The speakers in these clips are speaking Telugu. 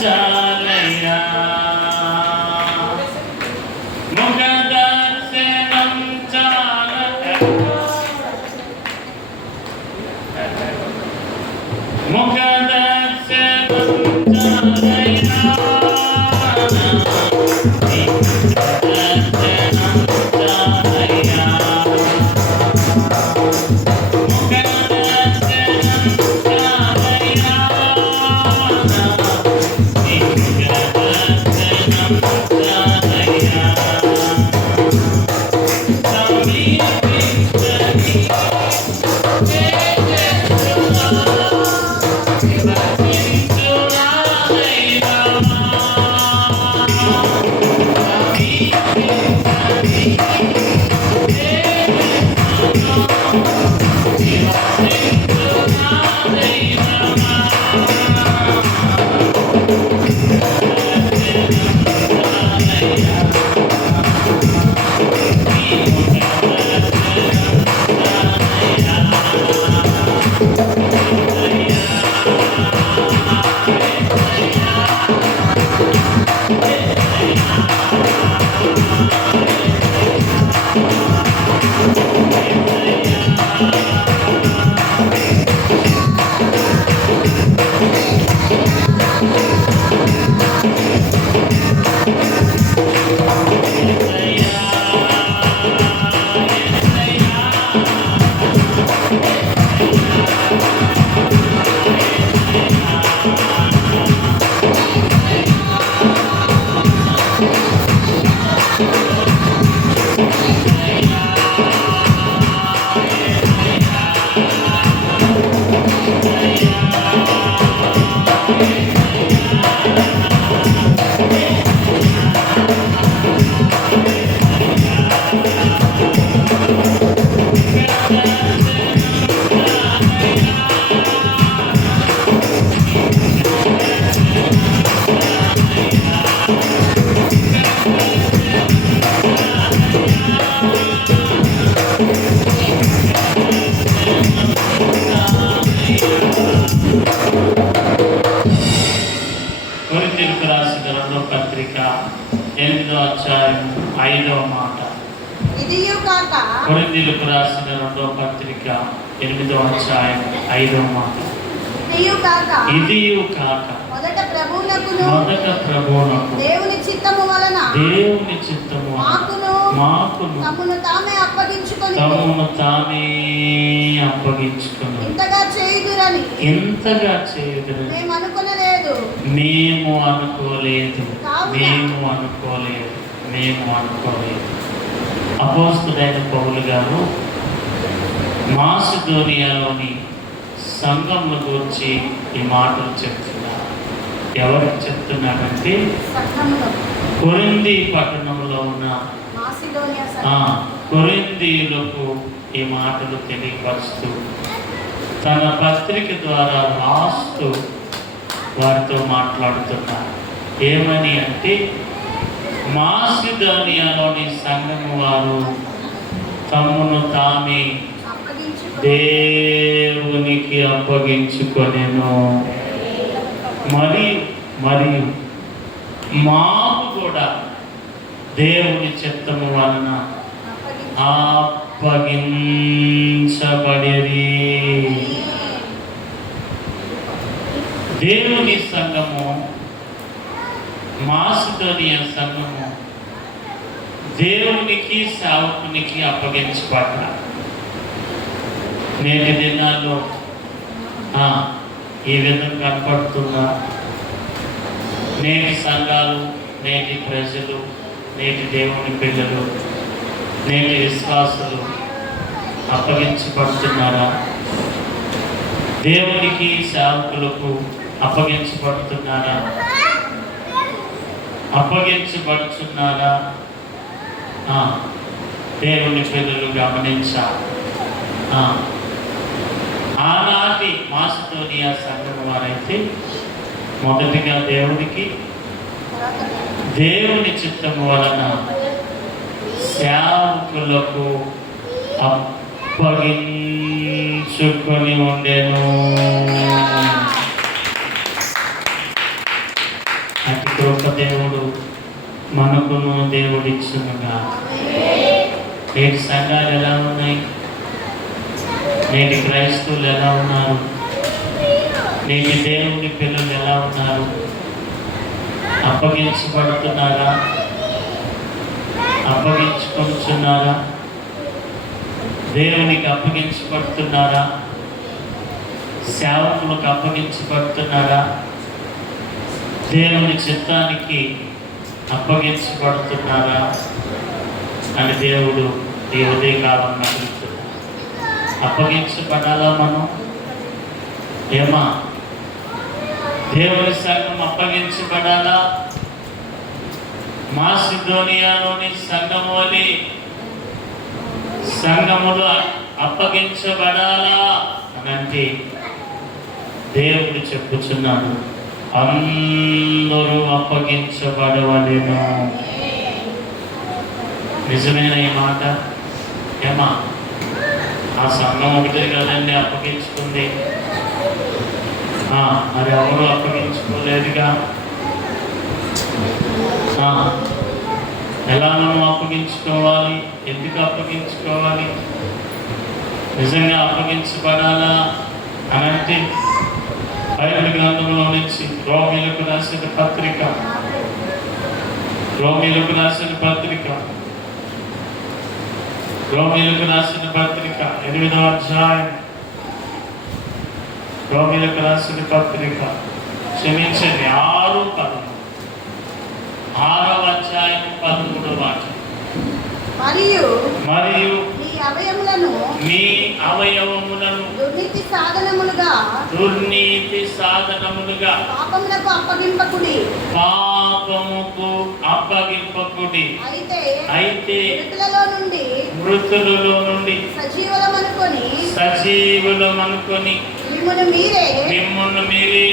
చాలయ్యా ముఖ దర్శనం చాలయ్యా ముఖ దర్శనం చాలయ్యా కొరింథీయులకు రాసిన రెండవ పత్రిక 8వ అధ్యాయం 5వ మాట. కొరింథీయులకు రాసిన రెండవ పత్రిక 8వ అధ్యాయం 5వ మాట. ఇదియు కాక మొదట ప్రభువునకు దేవుని చిత్తము వలన మాకును తమను తామే అప్పగించుకొని ఇంతగా చేయుదురని మేము అనుకోలేదు. అపోస్తలుడైన పౌలు గారు మాసిదోనియాలోని సంఘంలో గురించి ఈ మాటలు చెప్తున్నారు. ఎవరికి చెప్తున్నారంటే కొరింథీ పట్టణంలో ఉన్న కొరింథీయులకు ఈ మాటలు తెలియపరుస్తూ తన పత్రిక ద్వారా రాస్తూ వారితో మాట్లాడుతున్నారు. ఏమని అంటే, మాసిదోనియాలోని సంఘము వారు తమను తామే దేవునికి అప్పగించుకొనెను, మరియు మాకు కూడా దేవుని చిత్తము వలన అప్పగించబడేది. దేవుని సంఘము, మాసిదోనియా సంఘము దేవునికి సేవకునికి అప్పగించబడ్డారు. నేటి దినాల్లో ఈ విధంగా కనపడుతుందా? నేటి సంఘాలు, నేటి ప్రజలు, నేటి దేవుని పిల్లలు, నేటి విశ్వాసులు అప్పగించబడుతున్నారా? దేవునికి సేవకులకు అప్పగించబడుతున్నారా? దేవుని పిల్లలు గమనించాలి. ఆనాటి మాసిదోనియా సంఘం వారైతే మొదటిగా దేవుని చిత్తము వలన సేవకులకు అప్పగించుకొని ఉండెను. అతి కృప దేవుడు మనకును దేవుడిచ్చునుగా. నేటి సంఘాలు ఎలా ఉన్నాయి? నేటి క్రైస్తవులు ఎలా ఉన్నారు? నేటి దేవుని పిల్లలు ఎలా ఉన్నారు? అప్పగించబడుతున్నారా? అప్పగించుకొచ్చున్నారా? దేవునికి అప్పగించబడుతున్నారా? సేవకులకు అప్పగించబడుతున్నారా? దేవుని చిత్తానికి అప్పగించబడుతున్నారా అని దేవుడు ఈ ఉదయకాలం అడుగుతున్నాడు. అప్పగించబడాలా మనం? ఏమా దేవుని సంఘం అప్పగించబడాలా? మాసిదోనియాలోని సంఘముని సంఘములు అప్పగించబడాలా అని అంటే దేవుడు చెప్పుచున్నాడు, అందరూ అప్పగించబడవలెను. నిజమైన ఈ మాట? ఏమా ఆ సంఘం ఒకటే కదండి అప్పగించుకుంది, మరి ఎవరు అప్పగించుకోలేదుగా. ఎలా మనం అప్పగించుకోవాలి? ఎందుకు అప్పగించుకోవాలి? నిజంగా అప్పగించబడాలా అని అంటే బైబిల్ గ్రంథంలో నుంచి రోమీయులకు రాసిన పత్రిక 8వ అధ్యాయం, రోమీయులకు రాసిన పత్రిక క్షమించండి 6వ అధ్యాయం 13వ వాక్యం. మరియు మీ అవయవములను దుర్నీతి సాధనములుగా పాపముకు అప్పగింపకుడి. అయితే మృతులలో నుండి సజీవులమనుకొని మిమ్మును మీరే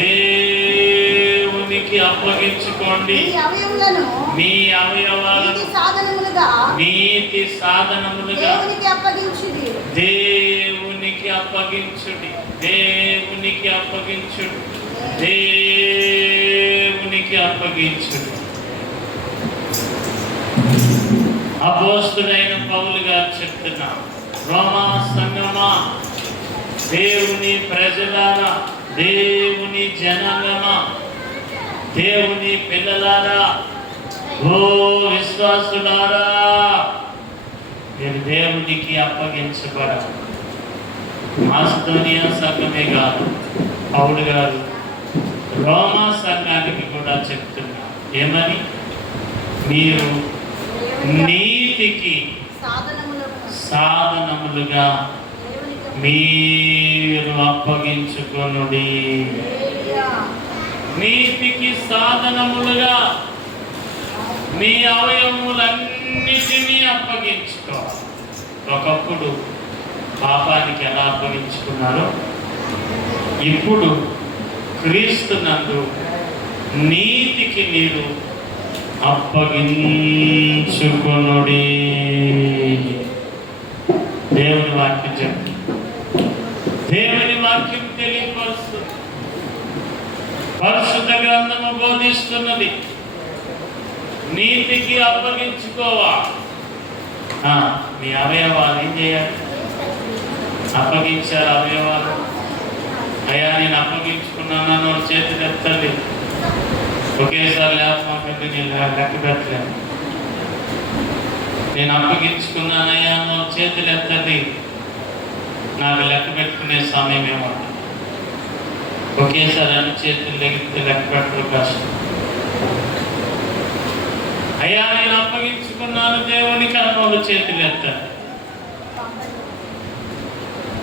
దేవునికి అప్పగించుకోండి. మీ అవయవాలను నీతి సాధనములుగా దేవునికి అప్పగించుడి. అపోస్తుడైన పౌలు గారు చెప్తున్నారు, రోమా సంగమా, దేవుని ప్రజలారా, దేవుని జనాంగమా, దేవుని పిల్లలారా, ఓ విశ్వాసులారా, నేను దేవునికి అప్పగించబడాలి. మాసిదోనియా సంఘమే కాదు, పౌలు గారు రోమా సంఘానికి కూడా చెప్తున్నారు. ఏమని? మీరు నీతికి సాధనములుగా మీరు అప్పగించుకొనుడి. నీతికి సాధనములుగా మీ అవయవములన్నిటినీ అప్పగించుకోవాలి. ఒకప్పుడు పాపానికి ఎలా అప్పగించుకున్నారో ఇప్పుడు క్రీస్తునందు నీతికి మీరు అప్పగించుకొనుడి. దేవుని వాక్యం చెప్తుంది, దేవుని వాక్యం తెలియపరుస్తుంది, పరిశుద్ధ గ్రంథము బోధిస్తున్నది. నీతికి అప్పగించుకోవాలి. మీ అవయవాలు ఏం చేయాలి? అప్పగించారు అవయవాలు. అయ్యా నేను అప్పగించుకున్నాను చేతులు ఎత్తండి. ఒకేసారి లేకపోతే నేను లెక్క పెట్టలేను. నేను అప్పగించుకున్నానయ్యా చేతులు ఎత్తండి, నాకు లెక్క పెట్టుకునే సమయం ఏమంటుంది. ఒకేసారి అన్ని చేతులు లెక్కితే లెక్క పెట్టడం కష్టం. అయ్యా నేను అప్పగించుకున్నాను దేవునికి అన్నోళ్ళు చేతులు ఎత్తాను.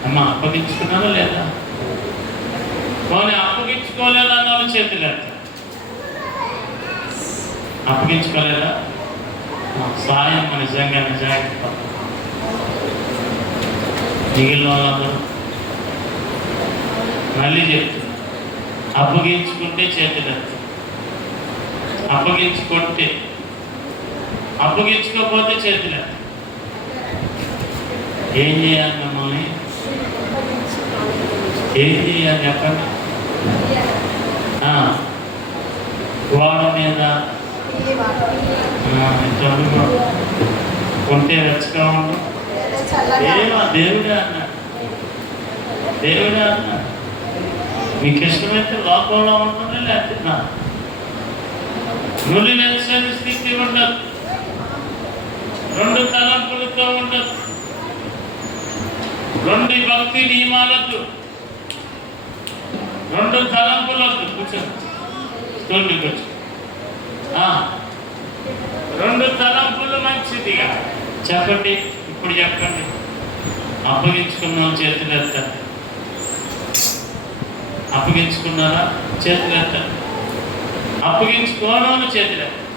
అమ్మా అప్పగించుకున్నాను లేదా? పోనీ అప్పగించుకోలేదు అన్నోళ్ళు చేతులు ఎత్తాను. అప్పగించుకోలేదా? సాయం నిజంగా నిజాయితీ మిగిలిన వాళ్ళందరూ మళ్ళీ చెప్తున్నారు, అప్పగించుకుంటే చేతులు ఎత్తాను. అప్పగించుకుంటే, అప్పగించుకోకపోతే చేతులు ఎత్తాను. ఏం చేయాలి? మిమ్మల్ని ఏం చేయాలి చెప్పండి? ఉంటే వెచ్చగా ఉండు. దేవుడే అన్నాడు. దేవుడే అన్నాడు. మీకు ఇష్టమైతే లోకంలో ఉంటుంది, లేకపోతే నా నులి వెచ్చని స్థితి ఉండదు. రెండు తలంపులతో ఉండదు. రెండు భక్తి నియమాలతో, రెండు తలంపులతో కూర్చోండి. స్టోర్కి వచ్చి రెండు తలంపులు మంచిదిగా చెప్పండి. ఇప్పుడు చెప్పండి. అప్పగించుకున్నాం చేతులు ఎత్తండి. అప్పగించుకున్నారా? చేతులు ఎత్తండి. అప్పగించుకోవడం చేతులు ఎత్తండి.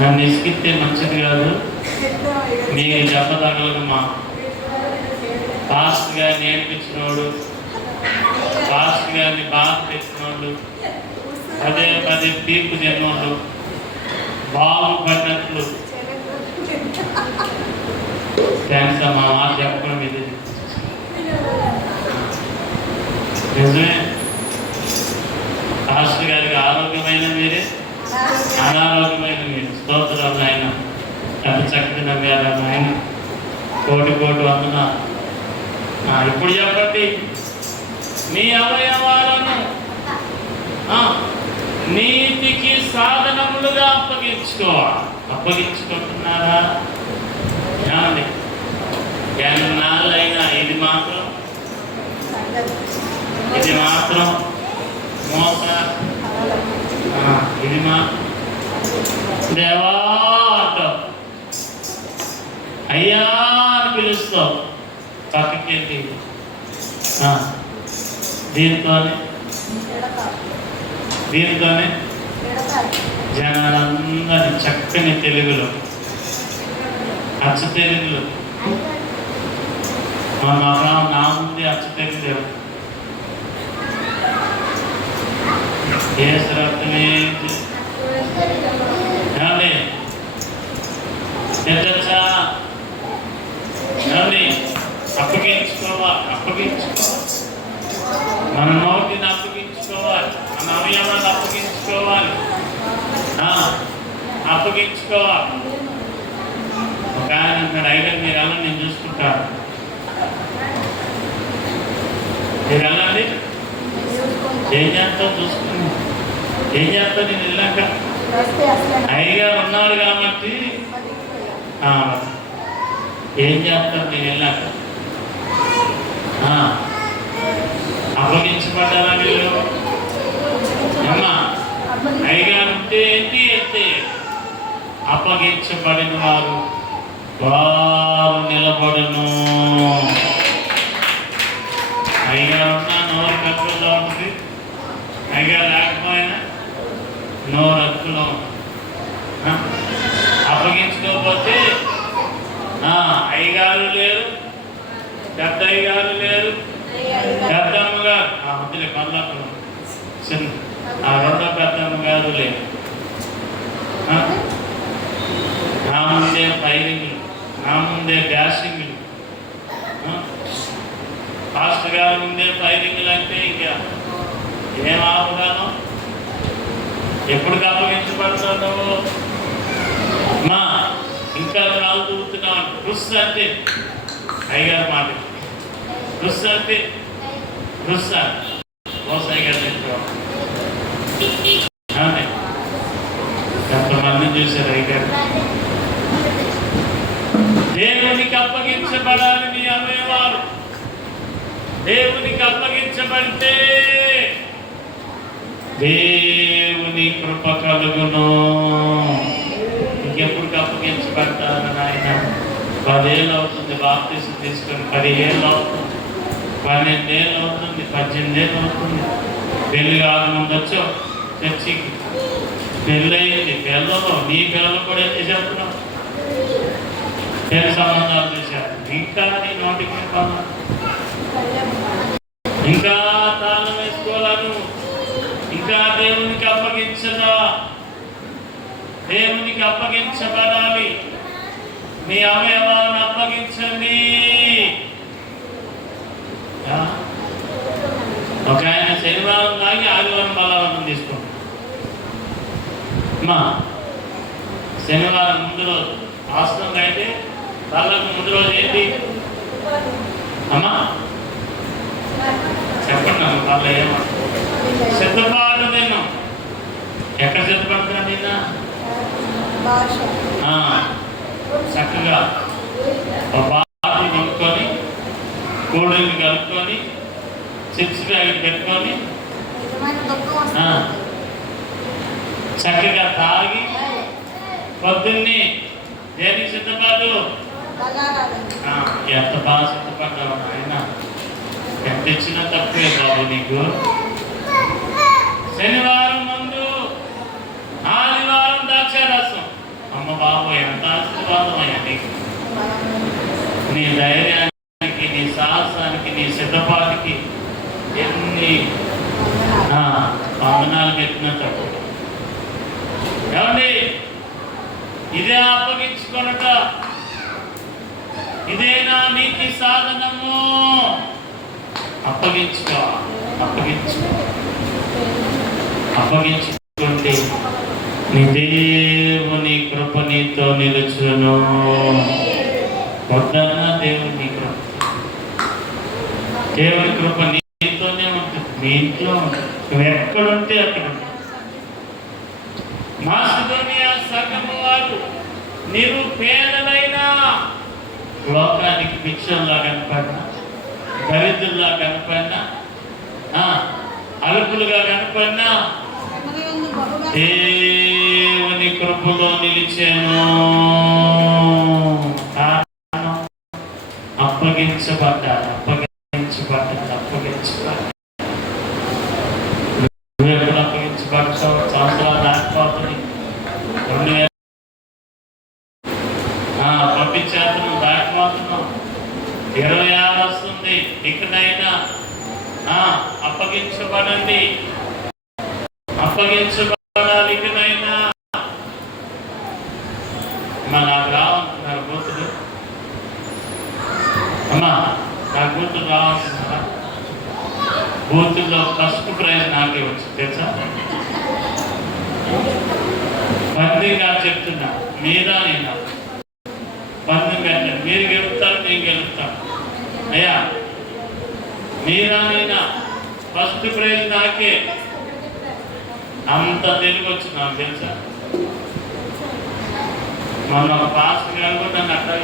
నన్ను ఇసుకితే మంచిది కాదు. మీకు చెప్పదగలదు. మా పాస్ట్ గారిని నేర్పించినోడు, పాస్ట్ గారిని బాధ పెట్టినోళ్ళు, పదే పదే తీర్పు తిన్నోళ్ళు, బాగుపడినట్లు థ్యాంక్స్ అమ్మా. మాట చెప్పడం ఇది నిజమే. పాస్ట్ గారికి ఆరోగ్యమైన మీరే, అనారోగ్యమైన మీరు. స్తోత్రాలు ఆయన. ఎంత చక్కటి నవ్వారు ఆయన. కోటి కోటి వందన. ఇప్పుడు చెప్పండి. మీ అవయవాలను నీతికి సాధనములుగా అప్పగించుకోవాలి. అప్పగించుకుంటున్నారా? ఎన్నాళ్ళైనా ఇది మాత్రం మోస, ఇది మాత్రం దేవా అంటావు, అయ్యా అని పిలుస్తావు. పక్కకెళ్ళి దీంతోనే జనాలందరి చక్కని తెలుగులో, అచ్చ తెలుగులో, మా నా ముందే అచ్చ తెలుగు అర్థమే అప్పగించుకోవాలి. మన నోటిని అప్పగించుకోవాలి. మన అవయవాన్ని అప్పగించుకోవాలి. ఒక ఆయన అంటాడు, అయితే మీరు వెళ్ళండి, నేను చూసుకుంటాను. మీరు వెళ్ళండి, ఏం చేస్తావు చూసుకుని, ఏం చేస్తావు నేను వెళ్ళాక. అయ్యగారు ఉన్నాడు కాబట్టి ఏం చేస్తాను నేను వెళ్ళాక. అప్పగించబడ్డారా మీరు? అమ్మా అయ్యగారు ఉంటే ఏంటి అయితే అప్పగించబడిన వారు నిలబడును. అయ్యగారు ఉన్నా నోరు కక్కులో ఉంటుంది, అయ్యగారు లేకపోయినా నోరు హక్కులో ఉంటుంది. అప్పగించుకోకపోతే అయ్యగారు లేరు, పెద్ద అయ్యగారు లేరు, పెద్దమ్మ గారు మధ్యలో కళ్ళకు చిన్న రెండో పెద్దమ్మ గారు లేరు. నా ముందే ఫైరింగ్లు, నా ముందే బ్యాషింగ్లు, పాస్టర్ గారి ముందే ఫైరింగ్లు అంటే ఇంకా ఏం ఆపుదాను? ఎప్పుడు అప్పగించబడతావు? మా ఇంకా రాళ్ళు తూగుతున్నావు అంటే రుస్ అంటే అయ్యగారు మాట, రుస్ అంటే రుస్ అయ్యగారు ఎంతమంది చూశారు అయ్యగారు. దేవునికి అప్పగించబడాలి నీ అవయవాలు. దేవునికి అప్పగించబడితే దేవుని కృప కలుగును. ఇంకెప్పుడు అప్పగించబడతారు నాయన? 10 ఏళ్ళు అవుతుంది బాప్తీసం తీసుకొని, 10 ఏళ్ళు అవుతుంది, 12 ఏళ్ళు అవుతుంది, 18 ఏళ్ళు అవుతుంది. పెళ్ళి కాకముందు వచ్చావు చర్చికి, పెళ్ళయింది, పిల్లలు నీ పిల్లలు కూడా ఏం చేస్తున్నావు? పెళ్లి సంబంధాలు చేశారు. ఇంకా నీ నోటికి ఇంకా తాళం వేసుకోవాలను. ఇంకా దేవునికి అప్పగించదా? దేవునికి అప్పగించబడాలి. మీ అవయవాలను అప్పగించండి. ఒక ఆయన శనివారం తాగి ఆదివారం బలవంతం తీసుకోండి. శనివారం ముందు రోజు వాస్తవంగా అయితే వాళ్ళకు ముందు రోజు ఏంటి అమ్మా చెప్పండి అమ్మ వాళ్ళు ఏమో సిద్ధపాటు నేను ఎక్కడ సిద్ధపడుతున్నా నిన్న చక్కగా బాటిల్ కొనుక్కొని కూల్ డ్రింక్ కలుపుకొని చిప్స్ ప్యాకెట్ పెట్టుకొని చక్కగా తాగి పొద్దున్నే దేనికి సిద్ధపాటు ఎంత బాగా సిద్ధపడ్డావు ఆయన ఎంత ఇచ్చినా తప్పే బాబు నీకు. శనివారం ముందు ఆదివారం ద్రాక్షారసం. అమ్మ బాబు ఎంత ఆశీర్వాదం అయ్యా నీకు. నీ ధైర్యానికి, నీ సాహసానికి, నీ సిద్ధపాటికి ఎన్ని వందనాలు పెట్టినా తప్పు. ఏమండి, ఇదే అప్పగించుకొనట, ఇదేనా నీతి సాధనము? అప్పగించుకుంటే నీ దేవుని కృప నీతో నిలుచును. వద్దన్న దేవుని కృప, దేవుని కృప నీతోనే ఉంటుంది, నీ ఇంట్లో ఉంటుంది. నువ్వు ఎక్కడుంటే అక్కడ ఉంటుంది. మాసిదోనియా సంఘము వారు నిరుపేదలైన, లోకానికి భిక్షంలా కనపడినా, దరిద్రుల్లా కనపడినా, అలుపులుగా కనపడినా దేవుని కృపలో నిలిచాను. అప్పగించబడ్డారు. నువ్వు ఎప్పుడు అప్పగించబడ్డావు? సంవత్సరాలు దాటిపోతుంది. 2000 పంపించేస్తున్నాం, దాటిపోతున్నాం. 26 వస్తుంది. ఇక్కడైనా అప్పగించబడండి, అప్పగించబడాలి. ఇకనైనా నాకు రావంటున్నారు కూతురు. అమ్మా నా కూతురు రావంటున్నారా? బూతుల్లో ఫస్ట్ ప్రైజ్ నాకే వచ్చి తెలుసా? పందిగా చెప్తున్నా, మీరా నేను పందెం పెట్టండి. మీరు గెలుపుతారు, నేను గెలుపుతాను. అయ్యా మీరా నేనా ఫస్ట్ ప్రైజ్ నాకే. అంత తెలుగు వచ్చి నాకు తెలుసా? మొన్న ఒక పాస్టర్ గారు కూడా నన్ను అట్లా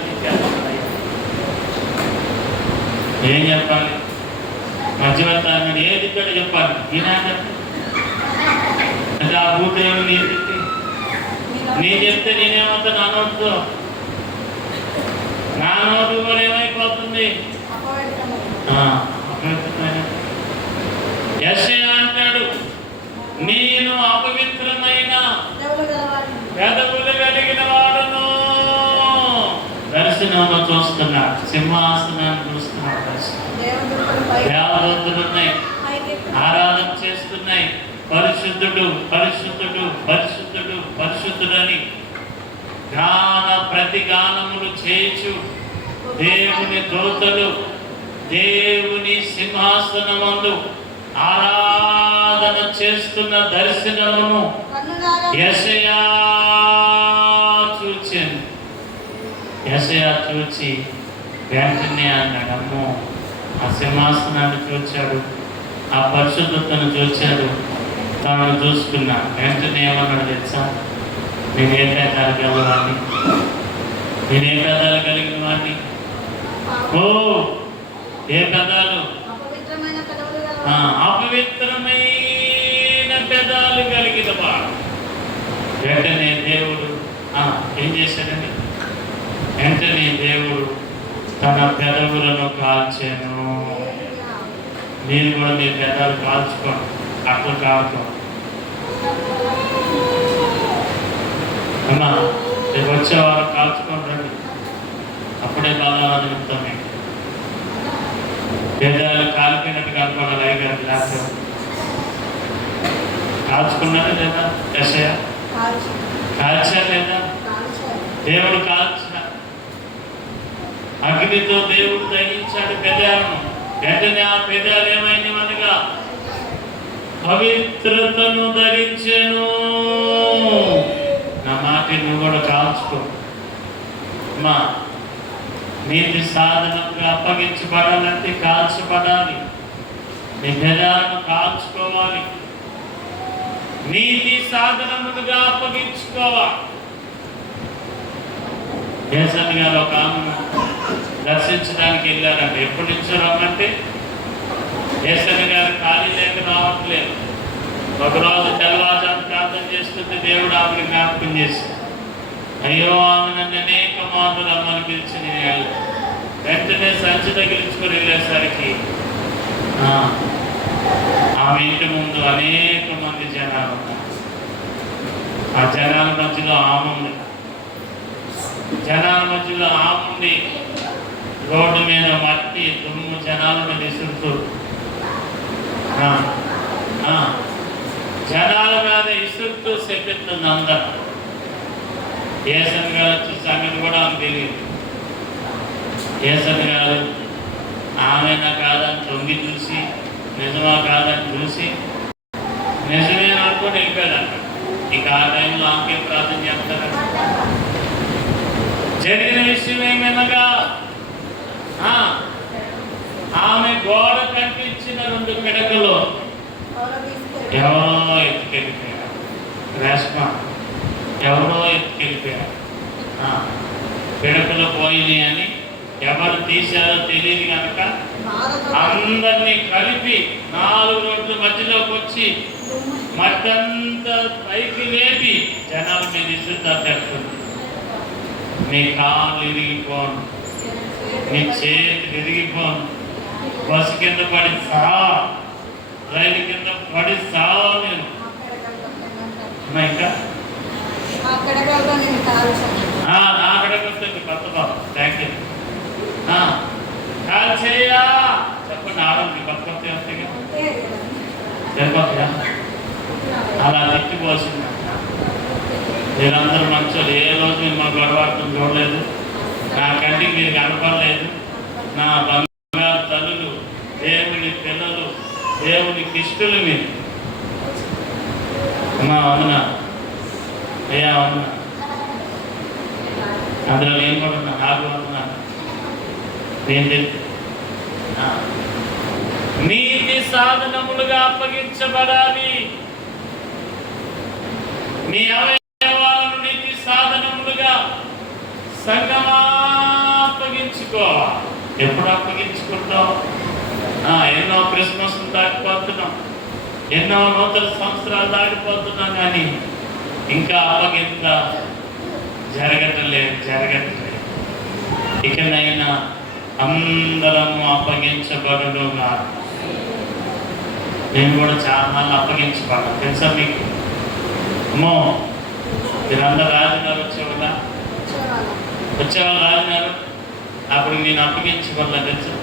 ఏం చెప్పాలి? మధ్యవర్తాన్ని ఏది ఇక్కడ చెప్పాలి? అంటే ఆ భూదేవుడు నీ తిట్టి నీ చెప్తే నేనేమంతా నా నోటుతో, నా నోటు కూడా ఏమైపోతుంది? యెషయా అంటాడు, నేను అపవిత్రమైన పెదవులు కలిగిన వాడును. దర్శనంలో చూస్తున్నాడు, సింహాసనాన్ని చూస్తున్నాడు. దేవదూతలు ఉన్నాయి, ఆరాధన చేస్తున్నాయి. పరిశుద్ధుడు పరిశుద్ధుడు పరిశుద్ధుడు పరిశుద్ధుడని గాన ప్రతి గానములు చేయొచ్చు. దేవుని దూతలు దేవుని సింహాసనమందు ఆరాధన చేస్తున్న దర్శనమును యెషయా చూచాను. యెషయా చూచి వెంటనే అన్నాడు, అమ్మో, ఆ సింహాసనాన్ని చూచాడు, ఆ పరిశుద్ధతను చూచాడు, తాను చూసుకున్నా. వెంటనే ఏమన్నాడు తెలుసా? నేను ఏ పెదాలు కలిగిన వాడిని, నేను ఏ పెదాలు కలిగిన వాడిని? ఓ ఏ పెదాలు? అపవిత్రమైన పెదాలు కలిగిన వాడు. వెంటనే దేవుడు ఏం చేశాడండి? వెంటనే దేవుడు తన పెదవులను కాల్చాను. మీరు కూడా మీ పెదాలు కాల్చుకోండి, అట్లా కాల్చుకోండి. అమ్మా రేపు వచ్చేవారు కాల్చుకొని రండి, అప్పుడే బలాన్ని చెప్తాం. మీకు పెదాలు కాలిపోయినట్టు కనుకోవాలి. అయ్యగారు లేకపోతే కాల్చుకున్నారా లేదా? యెషయా కాల్చారు లేదా? దేవుడు కాల్చా, అగ్నితో దేవుడు దహించాడు పెదాలను. వెంటనే ఆ పెదాలు ఏమైంది? మనగా పవిత్రతను ధరించెను. నా మాట హ్యాపీ, నువ్వు కూడా కాల్చుకో అమ్మా. నీతి సాధనకు అప్పగించబడాలంటే కాల్చబడాలి. నీ పెదాలను కాల్చుకోవాలి, నీతి సాధనములుగా అప్పగించుకోవాలి. ఏసన్ గారు ఒక ఆమెను దర్శించడానికి వెళ్ళారంట. ఎప్పటి నుంచో రమ్మంటే ఏసన్ గారు ఖాళీ లేక రావట్లేదు. ఒకరోజు తెల్లవారుజాము ప్రార్థన చేస్తుంటే దేవుడు ఆమెను జ్ఞాపకం చేశాడు. అయ్యో, ఆమె నన్ను అనేక మార్లు రమ్మని పిలిచి నేను వెంటనే సంచి తగిలించుకొని వెళ్ళేసరికి ఆమె ఇంటి ముందు అనేక మంది జనాలు ఉన్నారు. ఆ జనాల మధ్యలో ఆమె ఉంది. జనాల మధ్యలో ఆమె ఉంది. రోడ్డు మీద మట్టి దుమ్ము జనాలను విసురుతూ, జనాల మీద ఇసురుతూ చెప్పిస్తుంది అందరూ. ఏసన్ గారు వచ్చే సంగతి కూడా ఆమె తెలియదు. ఏసన్ గారు ఆమెనా కాదని తొంగి చూసి, నిజమా కాదని చూసి నిజమే అనుకొని వెళ్ళిపోయాడు. ఇక ఆ టైంలో ఆమె ప్రార్థన చేస్తారు. జరిగిన విషయం ఏమనగా ఆమె గోడ కనిపించిన 2 పిడకలు ఎవరో ఎత్తుకెళ్ళిపోయారు. రేష్మ ఎవరో ఎత్తుకెళ్ళిపోయారు. పిడకలు పోయినాయి అని ఎవరు తీశారో తెలియదు కనుక అందరినీ కలిపి 4 రోడ్ల మధ్యలోకి వచ్చి మట్టంతా పైకి లేపి జనాల మీద ఇసురుతుంది. నీ కాళ్ళు విరిగిపోను, నీ చేతి విరిగిపోను, బస్సు కింద పడి రైలు కింద పడి నేను ఇంకా నాకడకొస్తుంది కొత్త బాబు. Thank you. కాల్ చేయా చెప్పండి. ఆడండి కొత్త కొత్త వస్తాయి సరిపోతుందా? అలా తిట్టిపోసింది. మీరందరూ మంచోళ్ళు. ఏ రోజు మీరు మా గొడవాడుతూ చూడలేదు, నా కంటికి మీరు కనపడలేదు. నా బంగారు తల్లులు, దేవుని పిల్లలు, దేవుని కిష్టులు మీరు. అమ్మా అవునా? అయ్యా అవునా? అందులో నేను కూడా ఉన్నా. నాకు అవునా? నేను తెలుసు. నీతి సాధనములుగా అప్పగించబడాలి. నీ అవయవాలను నీతి సాధనములుగా సంగమా అప్పగించుకోవాలి. ఎప్పుడు అప్పగించుకుంటాం? ఎన్నో క్రిస్మస్ దాటిపోతున్నాం, ఎన్నో నూతన సంవత్సరాలు దాటిపోతున్నాం, కానీ ఇంకా అప్పగింత జరగట్లేదు. ఇకనైనా అందరము అప్పగించబడును. నేను కూడా చాలా అప్పగించబడ్డా. తెలుసా మీకు? అమ్మో, మీరందరూ రాజుగారు వచ్చేవాళ్ళ రాజుగారు. అప్పుడు నేను అప్పగించబడలా. తెలుసా?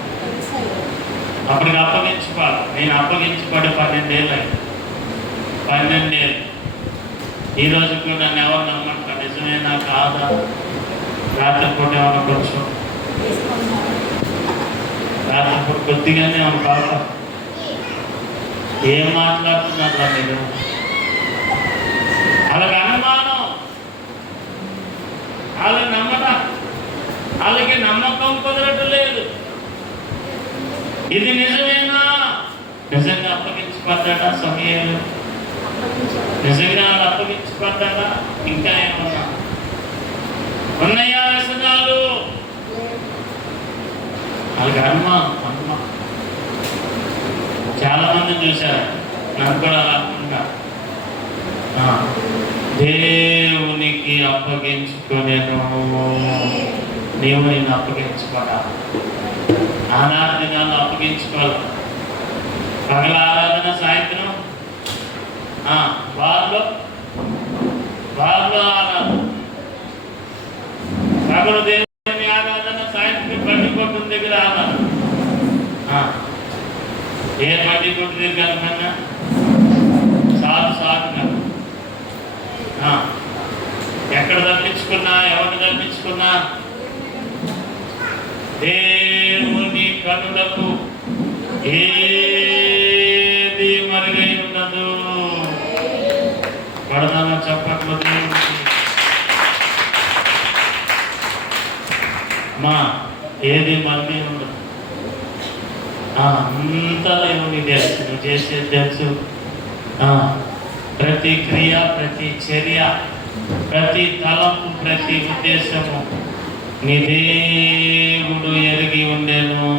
అప్పటికి అప్పగించుకోవాలి. నేను అప్పగించబడి 12 ఏళ్ళు అయింది. 12 ఏళ్ళు. ఈరోజు కూడా నన్ను ఎవరు నమ్మంటారు? నిజమేనా కాదా? రాత్రిపూట ఏమన్నా కొంచెం, రాత్రిపూట కొద్దిగానే ఏమన్నా పాప ఏం మాట్లాడుతున్నారా మీరు? వాళ్ళకి అనుమానం, వాళ్ళకి నమ్మటం, వాళ్ళకి నమ్మకం కుదరటం లేదు. ఇది నిజమేనా? నిజంగా అప్పగించబడ్డా సమయాలు? నిజంగా అప్పగించబడ్డా? ఇంకా ఏమన్నా ఉన్నాయా వ్యసనాలు? వాళ్ళకి అనుమానం. చాలా మందిని చూశారు, నాకు కూడా రాకుండా దేవునికి అప్పగించుకునేను. నీవు నేను అప్పగించుకోవాలి. ఆనాడు దినాల్లో అప్పగించుకోవాలి. పగల ఆరాధన, సాయంత్రం వారిలో ఆరాధన. పగలు దేవుని ఆరాధన, సాయంత్రం బండి కొట్టు దగ్గర ఆరాధన. ఏ బండి కొట్టు దగ్గర కనుకన్నా సాటుగా ఎక్కడ తప్పించుకున్నా, ఎవరిని తప్పించుకున్నా దేవుని కనులకు ఏది మరుగై ఉండదు. పడదాన చప్పట్లు దేవునికి. మా ఏది మళ్ళీ ఉండదు. అంతా దేవునికి తెలుసు, నువ్వు చేసేది తెలుసు. ప్రతి క్రియ, ప్రతి చర్య, ప్రతి తలంపు, ప్రతి ఉద్దేశము నీ దేవుడు ఎరిగి ఉండెను.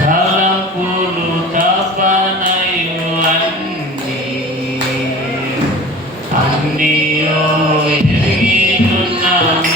తలంపులు తపనయు అన్నీయో ఎరిగి ఉన్నాను.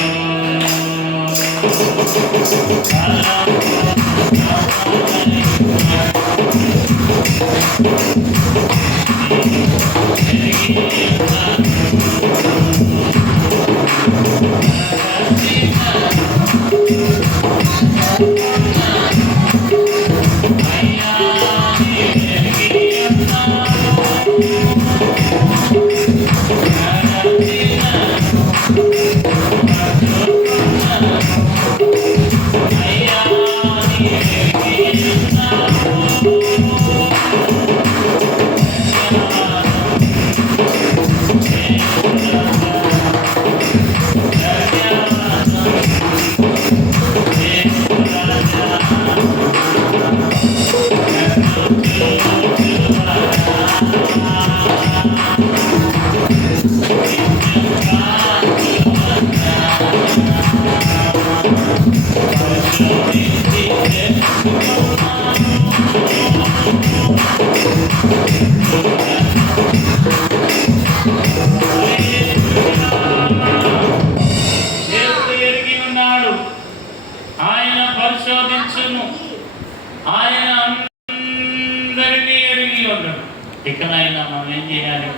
ఇకనైనా మనం ఏం చేయాలి?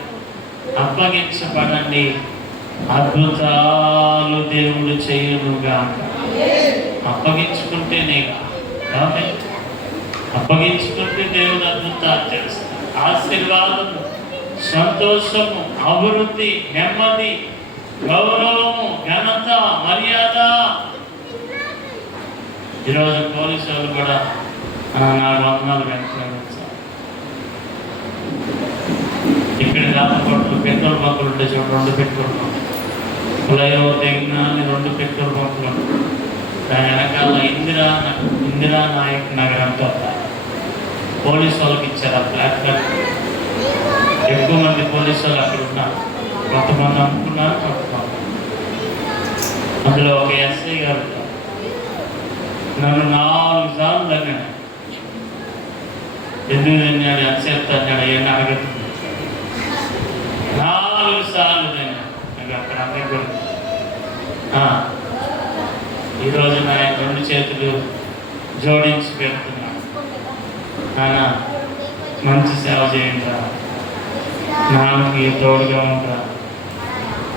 అప్పగించబడండి, అద్భుతాలు దేవుడు చేయనుగా. అప్పగించుకుంటేనే అప్పగించుకుంటే దేవుడు అద్భుతాలు చేస్తాడు. ఆశీర్వాదము, సంతోషము, అభివృద్ధి, నెమ్మది, గౌరవము, ఘనత, మర్యాద. ఈరోజు పోలీసు వాళ్ళు కూడా 400 గంటలు ఇక్కడ రామకోట్లు పెట్రోల్ బంకులు ఉంటే చూడ 2 పెట్రోల్ బంకులు, ఫ్లైఓవర్ తెగిన 2 పెట్రోల్ బంకులు. దాని వెనకాల ఇందిరా నాయక్ నగర్ అంతా పోలీసు వాళ్ళకి ఇచ్చారు ఆ ప్లాట్ఫామ్. ఎక్కువ మంది పోలీసు వాళ్ళు అక్కడ ఉన్నారు. కొంతమంది అమ్ముకున్నారు, కొంతమంది. అందులో ఒక ఎస్ఐ గారు నన్ను 4 సార్లు తన్నాడు. ఎందుకు తిన్నాడు, ఎంతసేపు తన్నాడు, ఏం అడగదు. 4 సార్లు నేను అక్కడ అందరికీ. ఈరోజు నా 2 చేతులు జోడించి పెడుతున్నాను. నాన్న మంచి సేవ చేయండిరా, నాన్నకి తోడుగా ఉంటా.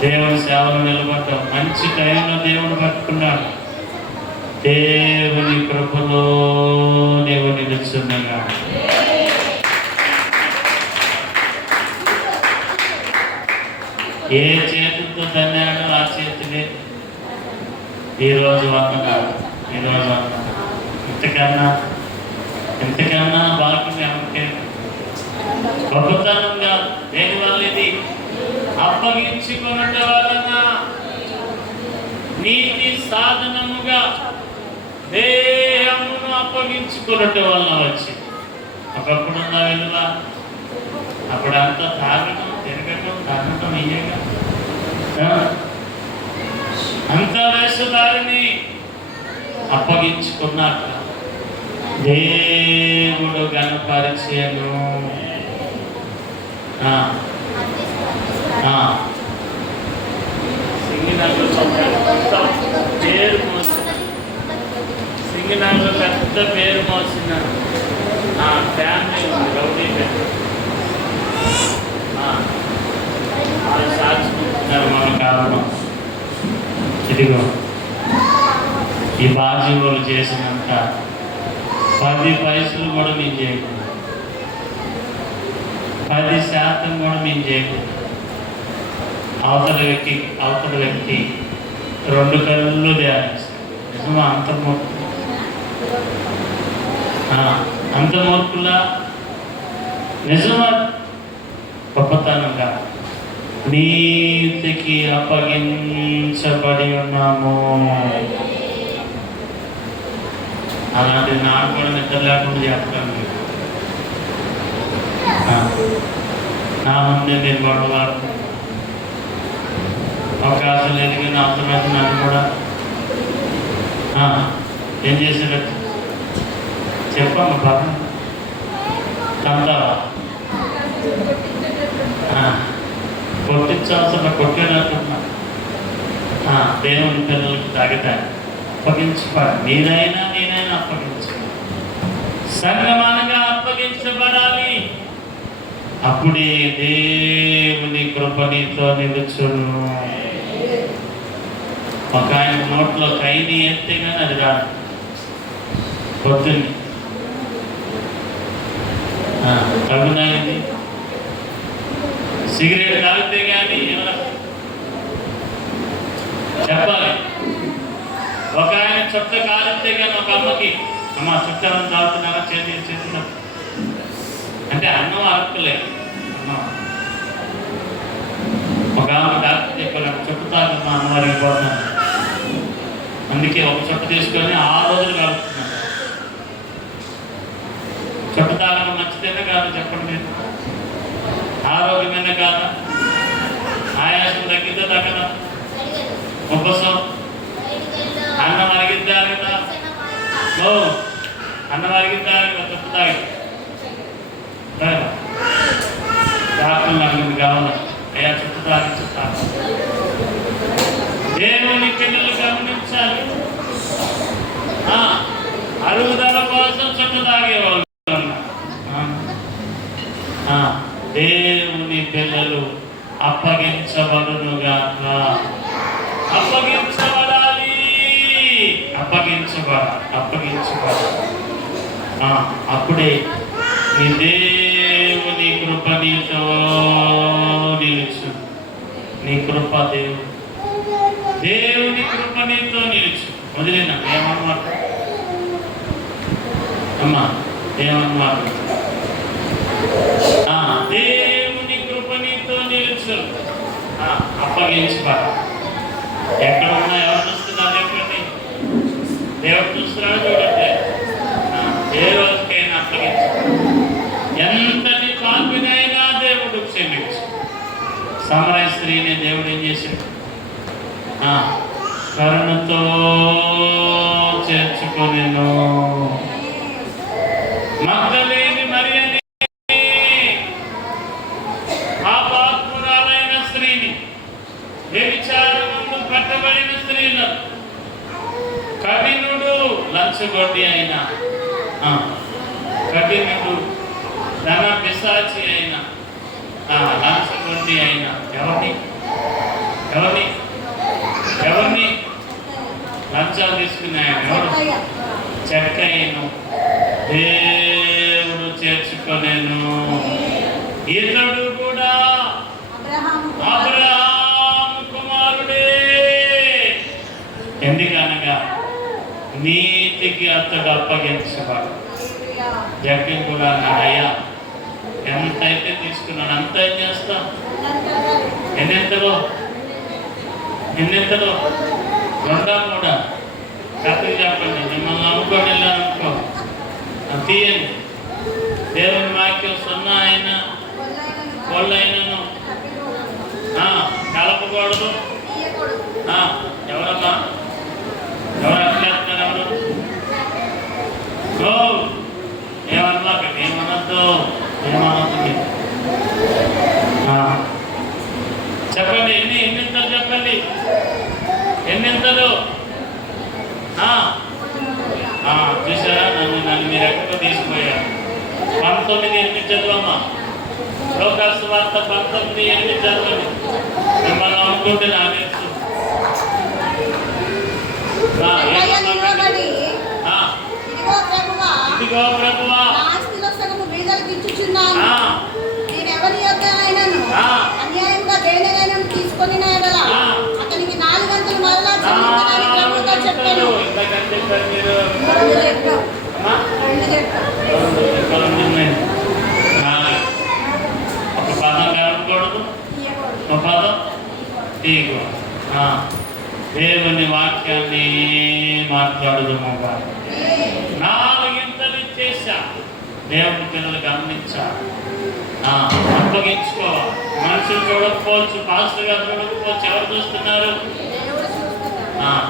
దేవుని సేవలు నిలబడ్డా. మంచి టైంలో దేవుడు పట్టుకున్నాడు. దేవుని కృపలో నీవు నిలుచుండగా ఏ చేతులతో తన్నాడో ఆ చేతులే ఈరోజు వందనాలు. ఇంతకన్నా బాగా అమ్మకే గొప్పతనంగా దేని వల్ల ఇది అప్పగించుకున్నట్టు వలన నీతి సాధనముగా దేహమును అప్పగించుకున్నట్టు వలన వచ్చింది. ఒకప్పుడున్న విలువ అప్పుడంతా తాగడం, తిరగటం, తగ్గటం ఇయ్యగా అంత వేషధారిని అప్పగించుకున్నాక దేవుడు గణపరిచయను. సింగినాడులో పెద్ద పేరు మోసిన ఫ్యామిలీ ఉంది, రౌడీ ఫ్యామిలీ. వాళ్ళు సాక్షిస్తున్నారు మన కారణం. ఇదిగో ఈ బాజీవులు చేసినంత 10 పైసలు కూడా మేము చేయకుండా, 10% కూడా మేము చేయకుండా, అవతల వ్యక్తి 2 కళ్ళు ధ్యానిస్తాం. నిజమా? అంత మూర్ఖులా? నిజమా? గొప్పతనంగా నీతికి అప్పగించబడి ఉన్నాము. అలాంటి నాకు కూడా నిద్ర లేకుండా చేస్తాను. నా ముందే నేను గొడవలు అవకాశం లేదు, కానీ అవసరమైతే నన్ను కూడా ఏం చేసేటట్టు చెప్పమ్మా బాబు తంతావా కొట్టించవలసిన కొట్టేటట్టున్నా దేవుని పిల్లలకు తాగుతాను అప్పగించబడాలి. నేనైనా అప్పగించాలి. సంగమానంగా అప్పగించబడాలి. అప్పుడే దేవుని కృప నీతో నిలుచును. ఒక ఆయన నోట్లో కైని ఎత్తే కానీ అది రాదు. పొద్దున్నే తగునది సిగరెట్ తాగితే కానీ చెప్పాలి. ఒక ఆయన చుట్ట కాలితే కానీ ఒక అమ్మకి అమ్మ చుట్టాలను తాగుతున్నారా చేతులు అంటే అన్నం అరక్కలేదు. అన్నం ఒక ఆమె డాక్టర్ చెప్పాలి చుట్టు తాగమ్మా అన్నవారికి పోతున్నాను. అందుకే ఒక చుట్టు తీసుకొని 6 రోజులు కలుపుతున్నాను. చుట్టు తాగడం మంచిదేనా కాదు చెప్పండి మీరు? ఆరోగ్యమైన కాదా? ఆయాసం తగ్గిద్దా తగ్గదా? ఉపసం అన్నం అరిగిద్దా కదా? అన్నం అరిగిద్దా చుట్టు తాగి డాక్టర్లు అడిగింది కావాలి అయ్యా చుట్టు తాగి చుట్టాలి. దేవుని పిల్లలు గమనించాలి. అరుగుదల కోసం చుట్టు తాగేవాళ్ళు. దేవుని పిల్లలు అప్పగించబడునుగా అప్పగించబడాలి. అప్పగించబడాలి. అప్పుడే నీ దేవుని కృప నీతో నిలుచు. నీ కృప దేవుని కృప నీతో నిలుచు. వదిలేనా ఏమన్నమాట అమ్మా? ఏమన్నమాట? దేవుని కృప నీతో నిలుచు. అప్పగించబడాలి. ఎక్కడ ఉన్నా ఎవరు చూస్తున్నారు చెప్పండి? దేవుడు చూస్తున్నాడు చూడండి. ఏ రోజుకైనా అప్పగించబడాలి. ఎంతటి పాపినైనా దేవుడు క్షమించు. సమరయ స్త్రీని దేవుడు ఏం చేశాడు? కరుణతో చేర్చుకొనెను. మగ్దలేని మరియని పాపాత్మురాలైన స్త్రీని, వ్యభిచారముందు పట్టబడిన స్త్రీలను, కఠినుడు లంచగొడ్డి అయిన కఠినుడు ధన పిశాచి అయిన లంచగొడ్డి అయిన ఎవరిని లంచాలు తీసుకున్నాయని ఎవరు? చెక్కయ్యను దేవుడు చేర్చుకొనెను. ఇతడు కూడా అబ్రహాము కుమారుడే. ఎందుకనగా నీతికి అతడు అప్పగించబడు. జగ్గం కూడా అన్నాడయ్యా ఎంతైతే తీసుకున్నాడు అంత ఏం చేస్తా. ఎన్నెంతలో 2 3 కథకి చెప్పండి. మిమ్మల్ని నమ్ముకొని వెళ్ళాను అనుకో తీయండి. దేవుని వాక్యం 0 అయినా కొల్లైనను కలపకూడదు. ఎవరమ్మా? ఎవరు అట్లేస్తున్నారు? ఎవరు ఏమన్నమాట? ఏమనద్దు చెప్పండి. ఎన్నింతలు చెప్పండి? ఎన్నింతలు? చూసారా? నన్ను మీరు ఎక్కడికో తీసుకుపోయారు. 19:8 చదవమ్మా. లోకాసు వార్త 19:8 చదవండి. మిమ్మల్ని అనుకుంటే నా నేర్చు. ఇదిగో ప్రభువా అన్యాయంగా దేనినైనా తీసుకొని అతనికి 4 గంటలు మరలా చెప్పాడు. ఒక పదం కలపకూడదు. ఒక పదం ఇదిగో దేవుని వాక్యాన్ని మాట్లాడుదాము. నాలుగింతలు చేశా. దేవుని పిల్లలు గమనించాలి, అప్పగించుకోవాలి. మనుషులు చూడకపోవచ్చు, పాస్టర్ గారు చూడకపోవచ్చు, ఎవరు చూస్తున్నారు?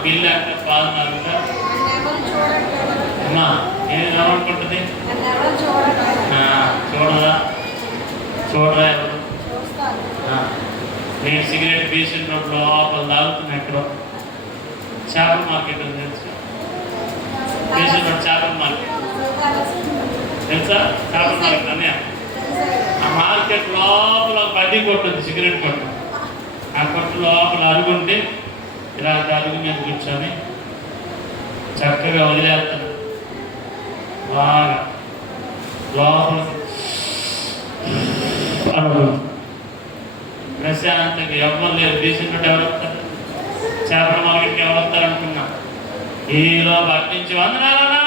పిల్ల పాల్గొన్నారు. అమ్మా ఏం ఏమనుకుంటుంది? చూడరా ఎవరు? నేను సిగరెట్ బీసెంట్ రోడ్ లోపల తాగుతున్నా. ఎక్కడో చేపల మార్కెట్ ఉంది తెలుసా? బీసెంట్ రోడ్ చేపల మార్కెట్ తెలుసా? చేపల మార్కెట్ అనే ఆ మార్కెట్ లోపల బడ్డీ కొట్టుంది, సిగరెట్ కొట్టు. ఆ కొట్టు లోపల అరుగుంటే ఇలా అరుగు మీద కూర్చొని చక్కగా వదిలేస్తాను. బాగా లోపల ప్రశాంతంగా ఎవరు లేరు. బీసెంట్ ఎవరు వస్తారు? చేపల మార్కెట్కి ఎవరు వస్తారు అనుకున్నా. ఈలో పట్టించి వందనాలన్నా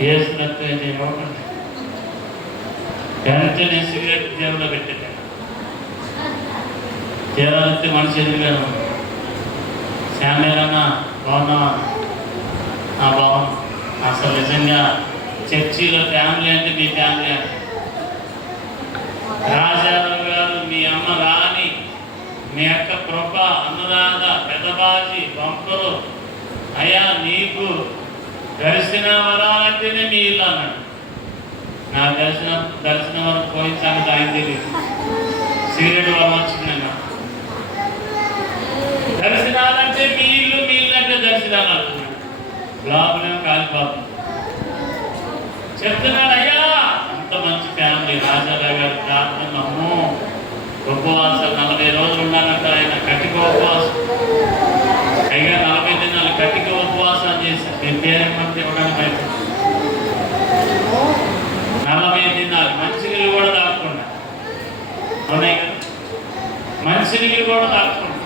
వేసినట్టు ఇవ్వకుండా వెంటనే సిగరెట్ జేబులో పెట్టాను. తీరాలంటే మనిషి ఎదురుగాను. శామ్యాలన్నా బాగున్నావా? బాగున్నా. అసలు నిజంగా చర్చిలో ఫ్యామిలీ అంటే మీ ఫ్యామిలీ అంటే రాజారావు గారు, మీ అమ్మ రాణి, మీ అక్క కృప, అనురాధ, పెద్దబాజీ, పంపరు, అయ్యా నీకు దర్శన వరాలంటేనే మీ ఇల్లు అన్నాడు. నా దర్శనం వరకు పోయిన సంగతి ఆయన తెలియదు. సిగరెట్ వరం వచ్చిందన్నా. దర్శనాలంటే మీ ఇల్లు అంటే దర్శనాలు అంటున్నాడు. లోపలేమో కాలిపోతుంది. చెప్తున్నాడు, అయ్యా అంత మంచి ఫ్యామిలీ. రాజారావు గారు ప్రార్థన, అమ్మో ఉపవాసాలు 40 రోజులు ఉండాలంట ఆయన. కటిక ఉపవాసం, పైగా 40 దినాలు కటిక ఉపవాసాలు చేశారు. మీ పేరేమంటే ఇవ్వడానికి బయట 40 దినాలు మంచినీళ్ళు కూడా తాగకుండా. అవునాయి కదా? మంచినీళ్ళు కూడా తాగకుండా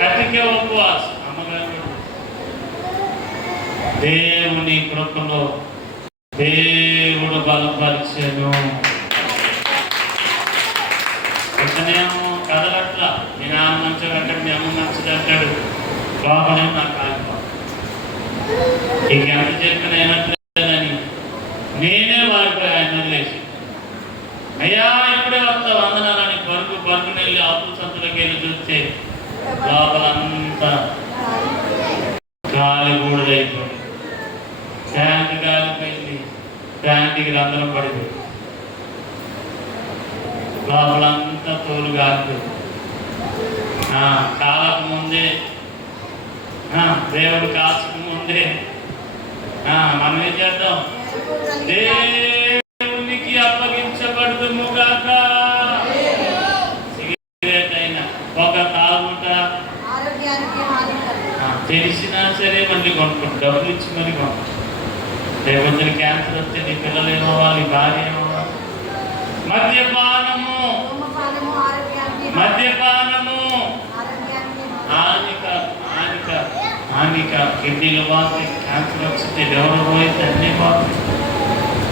కటిక ఉపవాసం. అమ్మగారు దేవుని కృపలో దేవుడు బలపరిచెను. ఇతనేమో కదలట్లా. మీ నాన్న మంచిగా అంటాడు, మీ అమ్మ మంచిది అంటాడు. లోపలే నాకు ఆగిపో ఇంకెంత చెప్పిన ఏనట్లేదని నేనే వారిపై ఆయన వదిలేసి, అయ్యా ఇప్పుడే వస్తా వందనాలని పరుగుని వెళ్ళి అప్పుల సంతులకి వెళ్ళి చూస్తే లోపలంతా గాలి గూడదైపోయింది. ప్యాంటు కాలిపోయింది, ప్యాంటుకి రంధ్రం పడింది, లోపలంతా తోలు కాలిపోయింది. కాలకు ముందే దేవుడు కాచక ముందే మనం ఏం చేద్దాం? దేవునికి అప్పగించబడుదుము గాక. సిగరెట్ అయినా ఒక తాగుంటా తెలిసినా సరే మళ్ళీ కొనుక్కుంటు, డబ్బులు ఇచ్చి మళ్ళీ కొనుక్కుంటు. లేకపోతే క్యాన్సర్ వస్తే నీ పిల్లలు ఏమవ్వాలి, భార్య ఏమవ్వాలి? మద్యపానము హానిక కిడ్నీలు బాగుంది, క్యాన్సర్ వచ్చింది, ఎవరు పోయింది, అన్నీ బాగుంది.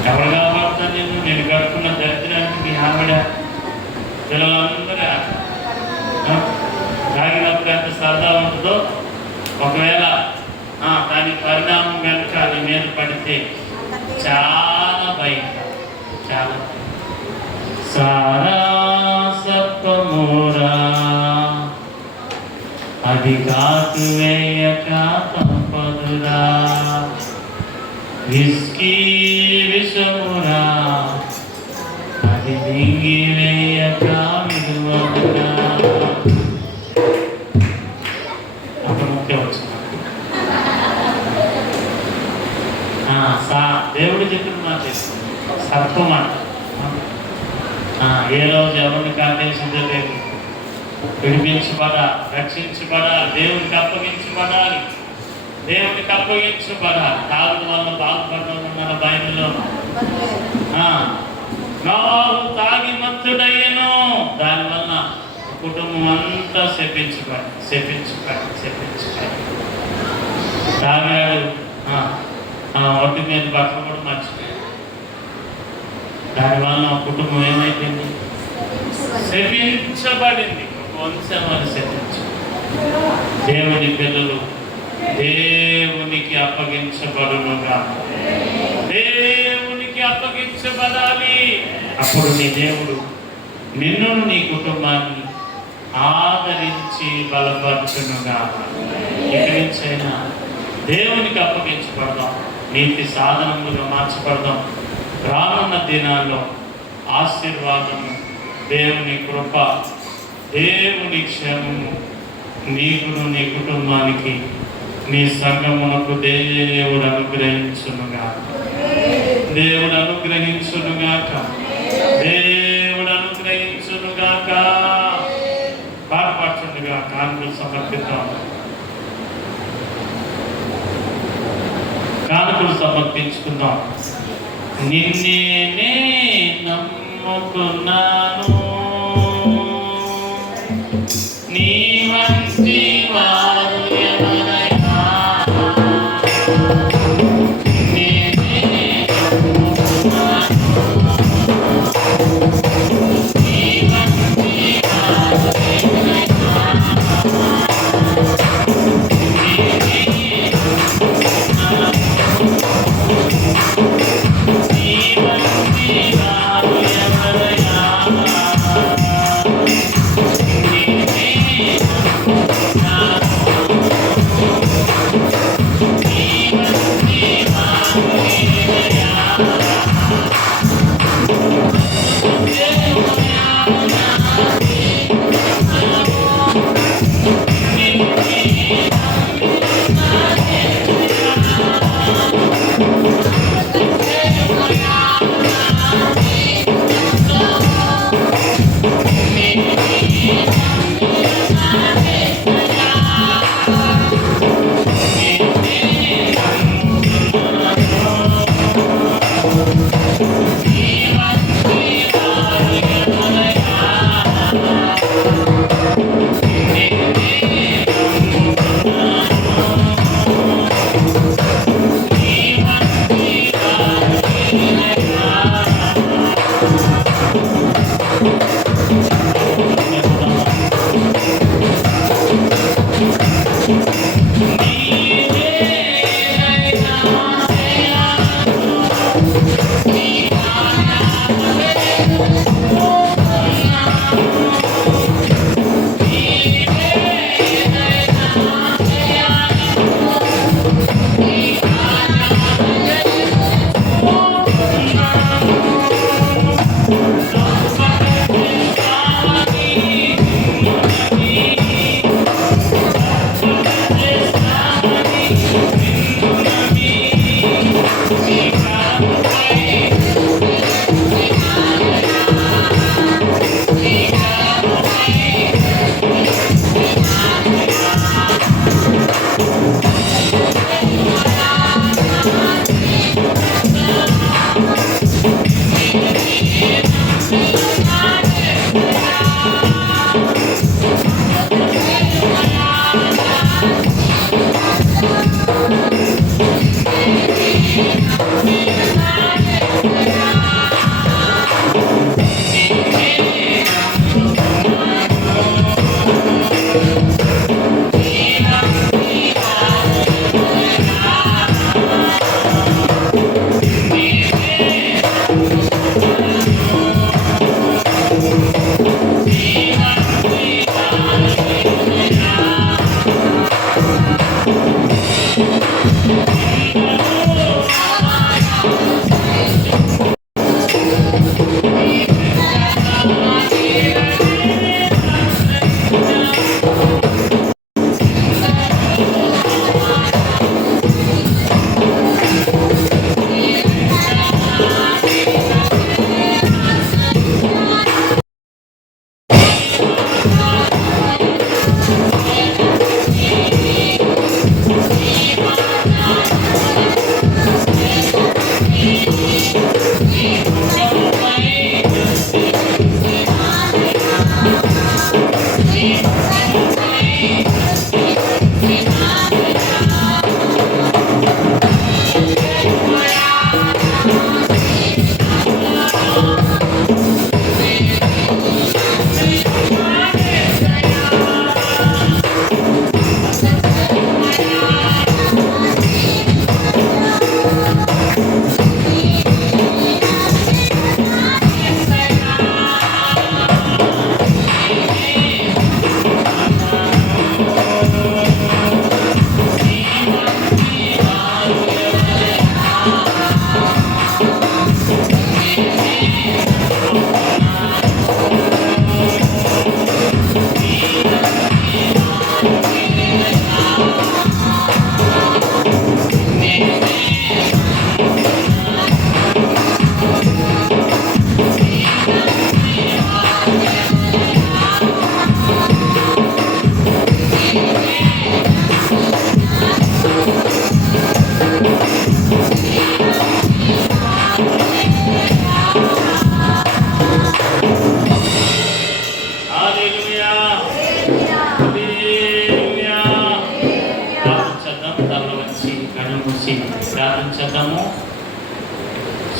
ఎవరు కాపాడుతాను నేను కట్టుకున్న దరిద్రానికి మీ ఆవిడ పిల్లలందరూ తాగినప్పుడు ఎంత సరదా ఉంటుందో, ఒకవేళ దాని పరిణామం కనుక అది మీద పడితే చాలా భయం. చాలా సారాసత్వమూరా అది కాకు వేయక తప్పదురా, విస్కీ విషమురా అది మింగి వేయక విలువమురా. అప్పుడు ముఖ్యం వచ్చింది. దేవుడు చెప్పిన మాట సత్వం అంట. ఏ రోజు ఎవరిని కాటేసిందో లేదు. విడిపించబడాలి, రక్షించబడాలి, దేవునికి అప్పగించబడాలి, దేవునికి అప్పగించబడాలి. తాగుడు వల్ల బాగుపడడం మన బైబిల్లో. నోవాహు తాగి మత్తుడయ్యను, దానివల్ల కుటుంబం అంతా శపించబడి తాగాడు. ఒంటి మీద బట్టలు కూడా మర్చిపోయాడు. దానివల్ల కుటుంబం ఏమైపోయింది? శపించబడింది. కొంచెమని శపించు. దేవుని పిల్లలు దేవునికి అప్పగించబడునుగా. దేవునికి అప్పగించబడాలి. అప్పుడు నీ దేవుడు నిన్ను నీ కుటుంబాన్ని ఆదరించి బలపరచునుగా. ఇక్కడి నుంచైనా దేవునికి అప్పగించబడదాం, నీతి సాధనములుగా మార్చబడదాం. రానున్న దినాల్లో ఆశీర్వాదము, దేవుని కృప, దేవుని క్షేమము నీకును నీ కుటుంబానికి నీ సంఘమునకు దేవుడు అనుగ్రహించునుగా. దేవుడు అనుగ్రహించునుగాక. దేవుడు అనుగ్రహించునుగాక. పాల్పడుతుండగా కానుకలు సమర్పిద్దాం. కానుకలు సమర్పించుకుందాం. నిన్నే నమ్ముకున్నాను, నీ వంటి వారు ఎవరైనా. నిన్నే నమ్ముకున్నాను, నీ వంటి వారు ఎవరైనా. నీ వంటి వారు ఎవరైనా. హల్లెలూయా. హల్లెలూయా. ప్రార్థించేద్దాం. తలలు వంచి కళ్ళు మూసి ప్రార్థించేద్దాము.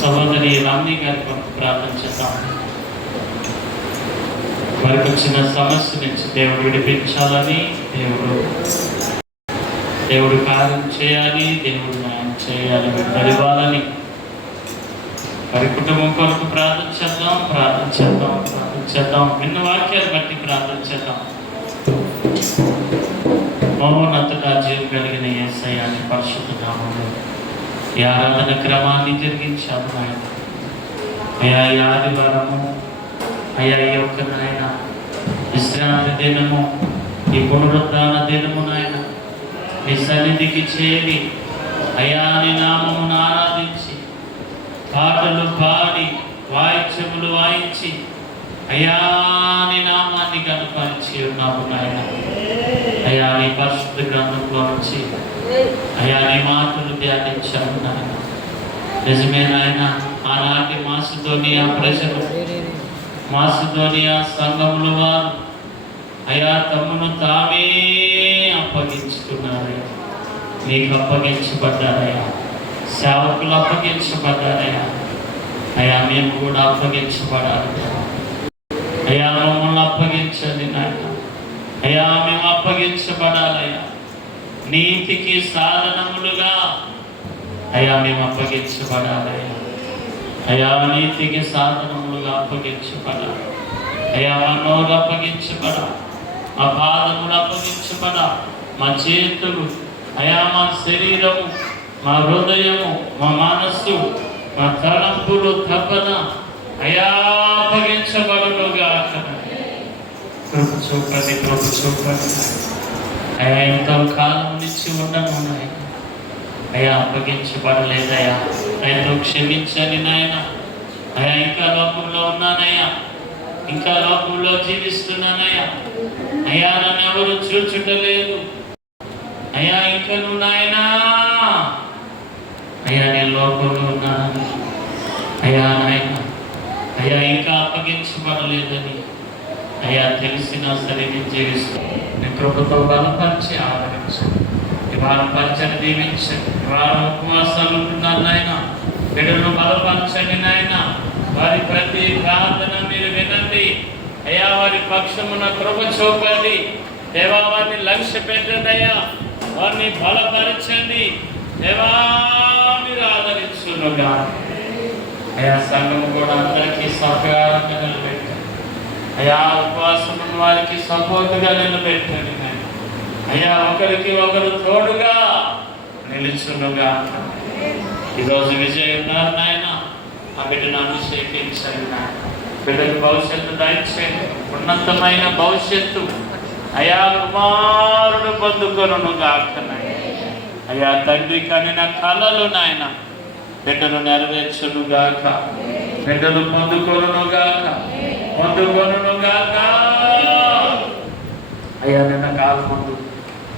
సహోదరి రామ్ని గారి కొరకు ప్రార్థించేద్దాం. వారికి వచ్చిన సమస్య నుంచి దేవుడు విడిపించాలని, దేవుడు కార్యం చేయాలి, దేవుడు న్యాయం చేయాలి, విడివ్వాలని వారి కుటుంబం కొరకు ప్రార్థించేద్దాం. విన్న వాక్యాన్ని బట్టి ప్రార్థించేద్దాం. మహోన్నత జీవం కలిగిన యేసయ్య అనే పరిశుద్ధ నామములో ఈ ఆరాధన క్రమాన్ని జరిగించాము నాయన. అయ్యా ఈ ఆదివారము, అయ్యా ఈ యొక్క నాయన విశ్రాంతి దినము, ఈ పునరుద్ధాన దినము నాయన నీ సన్నిధికి చేరి అయ్యా నీ నామమును ఆరాధించి పాటలు పాడి వాయిద్యములు వాయించి అయ్యా నీ నామాన్ని కనపరిచి ఉన్నాము నాయన. అయ్యా నీ పరిశుద్ధ గ్రంథంలో నుంచి అయ్యా నీ మాటలు ధ్యానించాము నాయన. నిజమే నాయన, ఆనాటి మాసిదోనియా ప్రజలు, మాసిదోనియా సంఘముల వారు అయ్యా తమను తామే అప్పగించుకున్నారయ్యా, నీకు అప్పగించబడ్డారయ్యా, సేవకులు అప్పగించబడ్డారయ్యా. అయ్యా మేము కూడా అప్పగించబడాలి అయ్యా, మమ్మల్ని అప్పగించండి నాయన. అయ్యా మేము అప్పగించబడాలయ్యా, నీతికి సాధనములుగా అయ్యా మేము అప్పగించబడాలయ్యా. అయ్యా నీతికి సాధనములుగా అప్పగించబడాలి అయ్యా. మా నోరు అప్పగించబడాలి, మా పాదములు అప్పగించబడాలి, మా చేతులు అయ్యా, మా శరీరము, మా హృదయము, మా మనస్సు, మా తలంపులు తపన అయ్యా అప్పగించబడునుగా. కృప చూపండి అయ్యా. ఎంతో కాలం నుంచి ఉండను నాయన అయ్యా, అప్పగించబడలేదయ్యా. ఆయనతో క్షమించండి నాయన. అయ్యా ఇంకా లోకంలో ఉన్నానయ్యా, ఇంకా లోకంలో జీవిస్తున్నానయ్యా. అయ్యా నన్ను ఎవరు చూచుటలేదు అయ్యా. ఇంకా నువ్వు నాయనా అయ్యా నేను లోకంలో ఉన్నాను అయ్యా నాయన. అయ్యా ఇంకా అప్పగించబడలేదని అయ్యా తెలిసినా సరే నేను జీవిస్తాను. నీ కృపతో బలపరిచి ఆదరించండి. ఇవాళ పరిచయం దీవించండి. ఇవాళ ఉపవాసాలు ఉంటున్నారు నాయన, బిడ్డలను బలపరచండి నాయన. వారి ప్రతి ప్రార్థన మీరు వినండి అయ్యా. వారి పక్షమున కృప చూపండి దేవా. వారిని లక్ష్య పెట్టండి అయ్యా, వారిని బలపరచండి దేవా. మీరు ఆదరించునుగా అయ్యా. సంఘము కూడా అందరికీ సహకారంగా నిలబెట్టండి అయ్యా. ఉపవాసం ఉన్న వారికి సపోర్టుగా నిలబెట్టండి అయ్యా. ఒకరికి ఒకరు తోడుగా నిలుచునుగా. ఈరోజు విజయం ఉన్నారు నాయన, ఆ బిడ్డను అభిషేకించండి నాయన. బిడ్డకు భవిష్యత్తు దయచేయండి, ఉన్నతమైన భవిష్యత్తు అయ్యా. కుమారుడు పొందుకొనుగాక అయ్యా. తండ్రి కనిన కలలు నాయన బిడ్డలు నెరవేర్చునుగాక, బిడ్డలు పొందుకొనుగాక అయ్యా. నిన్న కాలం ముందు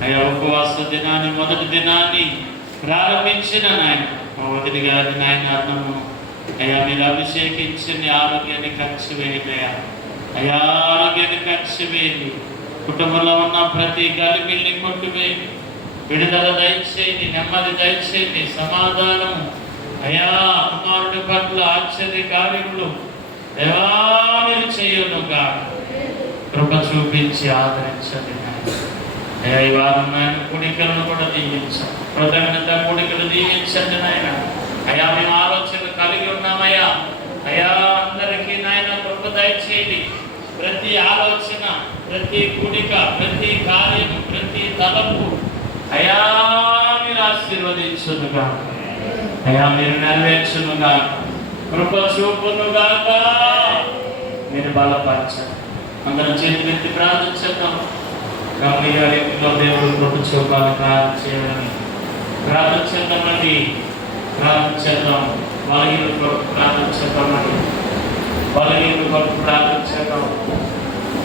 అయ్యా ఉపవాస దినాన్ని, మొదటి దినాన్ని ప్రారంభించిన నాయన మా వదిలి గారి నాయన అన్నము అయ్యా మీరు అభిషేకించండి. ఆరోగ్యాన్ని ఖర్చు వేయండి అయ్యా. ఆరోగ్యాన్ని ఖర్చు వేయండి. కుటుంబంలో ఉన్న ప్రతి గలిబిల్ని కొట్టువేయండి. విడుదల దయచేయండి, నెమ్మది దయచేయండి, సమాధానం అయ్యా. కుమారుడి పట్ల ఆశ్చర్య కార్యములు దేవా మీరు చేయునుగా. కృప చూపించి ఆదరించండి అయ్యా. ఈ వారం నాయన కూడికలను కూడా దీవించండి, కృతజ్ఞత కూడికలు దీవించండి నాయన అయ్యా. మేము ఆలోచనలు కలిగి ఉన్నామయ్యా అయ్యా. అందరికీ నాయన కృప దయచేయండి. ప్రతి ఆలోచన, ప్రతి కూడిక, ప్రతి కార్యము, ప్రతి తలపు అయ్యా మీరు ఆశీర్వదించునుగా అయ్యా. మీరు నెరవేర్చునుగా, కృప చూపునుగాక, మీరు బలపరచండి. అందరం చేతులెత్తి ప్రార్థించేద్దాం. గమని గారిలో దేవుడు కృప చూపాలి, ప్రార్థన చేయాలని ప్రార్థించేద్దామండి. ప్రార్థించేద్దాం. వాళ్ళ ప్రార్థించేద్దాం. ప్రార్థించేద్దామని బలహీన కొరకు ప్రార్థించేద్దాం.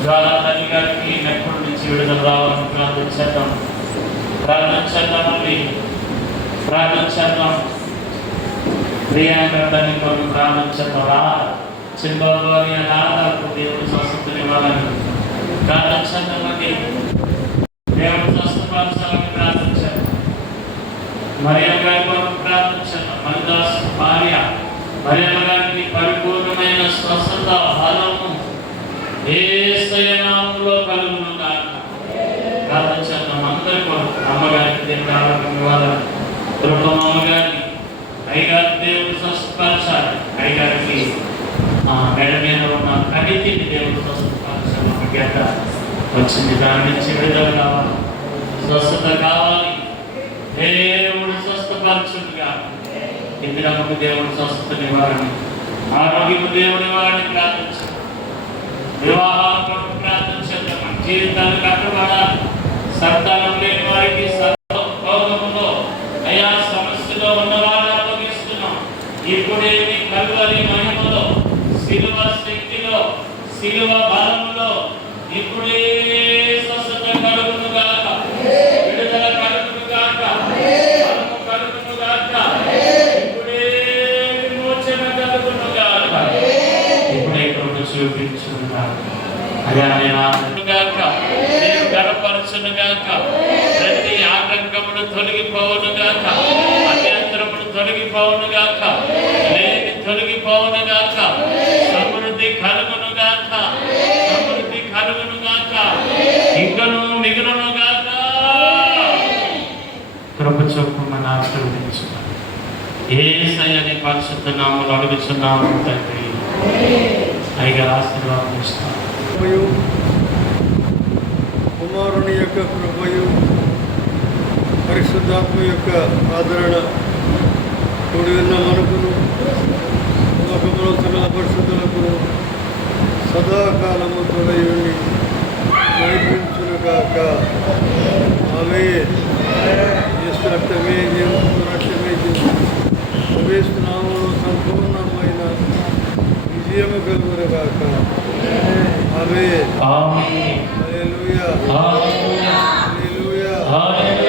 జ్వాలా తల్లి గారికి నెప్పుడు నుంచి విడుదల రావాలని ప్రార్థించేద్దాం. ప్రార్థించేద్దామండి, ప్రార్థించేద్దాం. ప్రియాంక తల్లి కొరకు ప్రార్థించేద్దాం. సింబాబు అని రాకు దేవుడు స్వస్థతనివ్వాలని ప్రార్థించేద్దామండి. దేవుడు స్వస్థపరచాలని ప్రార్థించేద్దాం. మరియమ్మ గారి కొరకు ప్రార్థించేద్దాం. మణిదాస్ భార్య మరియమ్మ గారికి పరిపూర్ణమైన స్వస్థత బలము యేసయ్య నామములో కలుగును గాక. ప్రార్థించేద్దాం అందరి కొరకు. అమ్మగారికి దేవుడు ఆరోగ్యం ఇవ్వాలని, దుర్గమ్మ అమ్మగారికి అయ్యగారి దేవుడు స్వస్థపరచాలి. అయ్యగారికి మెడ మీద ఉన్న కణితిని దేవుడు స్వస్థపరచాలి. ఒక గడ్డ వచ్చింది, దాని నుంచి విడుదల కావాలి, స్వస్థత కావాలి. దేవుడు స్వస్థపరచుగా. ఇందిరమ్మకు దేవుడు స్వస్థతనివ్వాలని, ఆరోగ్యము దేవుని వారిని ప్రార్థించాలి. వివాహాల కొరకు ప్రార్థించేద్దాం. జీవితాలు కట్టబడాలి. సంతానం లేని వారికి సంతానంలో అయా సమస్యలో ఉన్న వారిని అప్పగిస్తున్నాం. ఇప్పుడేమి కలువరి మహిమలో, శిలువ శక్తిలో, శిలువ బలంలో ఇప్పుడే స్వస్థత కలుగును గాక, విడుదల కలుగును గాక, బలము కలుగును గాక, ఇప్పుడే విమోచన కలుగును గాక, ఇప్పుడే కృప చూపించును గాక. అయ్యా నేను గాక, నేను గడపరచును గాక, ప్రతి ఆటంకమును తొలగిపోవును గాక, అభ్యంతరమును తొలగిపోవును గాక, లేని తొలగిపోవును గాక, సమృద్ధి కలుగును గాక, సమృద్ధి కలుగును గాక, ఇంకను మిగులును గాక. కృప చూపమని ఆశీర్వదించున్నాను. యేసయ్యని పరిశుద్ధ నామములో అడుగుచున్నాము తండ్రి. అయ్యగా ఆశీర్వాదం ఇస్తాను. కుమారుని యొక్క కృపయు పరిశుద్ధాత్మ యొక్క ఆదరణ కూడి ఉన్న మనకును లోకములో సకల పరిశుద్ధులకు సదాకాలము తొలయుండి నడిపించునుగాక. ఆమేన్. యేసు రక్తమే జీవము, రక్తమే జీవము. ప్రవేశనామములో సంపూర్ణమైన విజయము కలుగునుగాక. ఆమేన్. ఆమేన్. హల్లెలూయా. హల్లెలూయా. హల్లెలూయా. హల్లెలూయా.